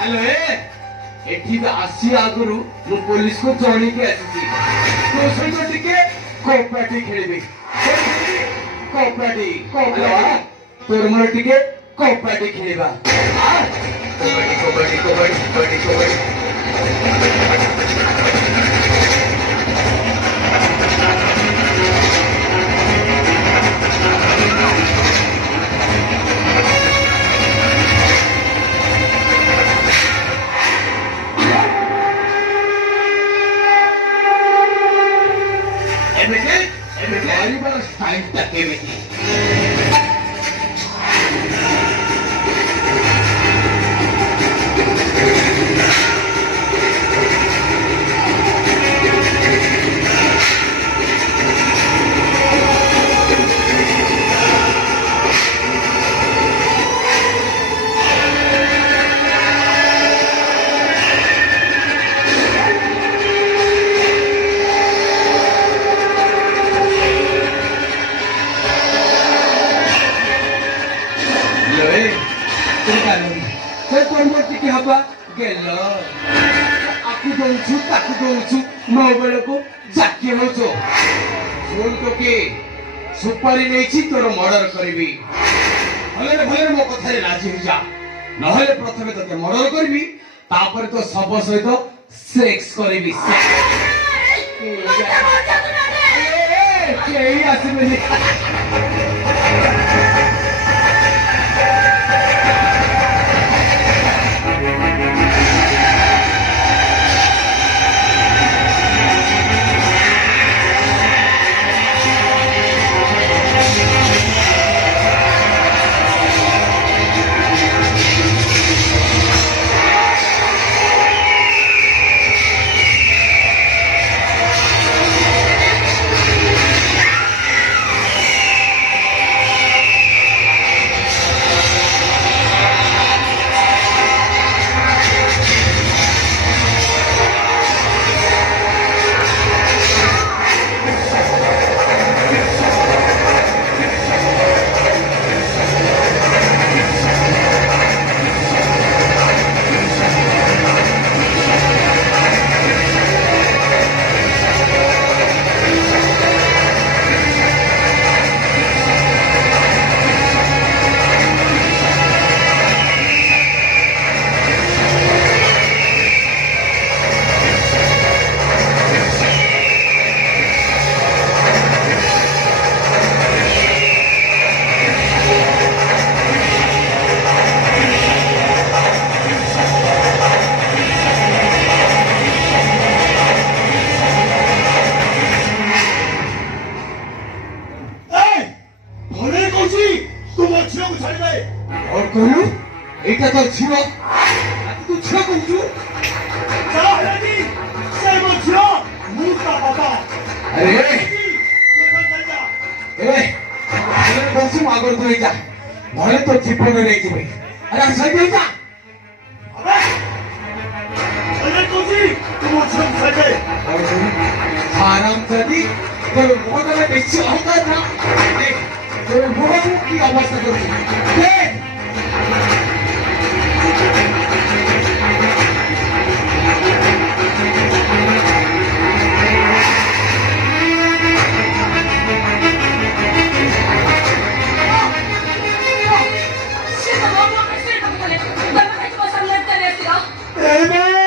Hello एठी आसी आगुरु मु पुलिस को जोड़ी के आसी तो सहित टिके कोपाटी खेलिबे कोपाटी तोर मोर टिके कोपाटी खेलिबा कोपाटी कोपाटी कोपाटी कोपाटी कोपाटी Every ball is time to give it. aku dongcu mau बेलको जाके होचो जोन तो के सुपारी नेछि तोर मर्डर करबी भले भले मो कथा रे राजी हो जा नहले प्रथमे तते मर्डर करबी तापर तो सब सहित सेक्स करबी के आसीबे एटा तो छिरो तू छिरो कुंजू चलो रेडी सेमो छिरो मुका बाबा अरे ए बसु आगर तो जा भले तो जीवन रे जिबे अरे सही जा अबे अरे तुझी तुम छिरो सके आराम से तो बहुत में बेची होता था तो बहुत की अवस्था करू देख Amen.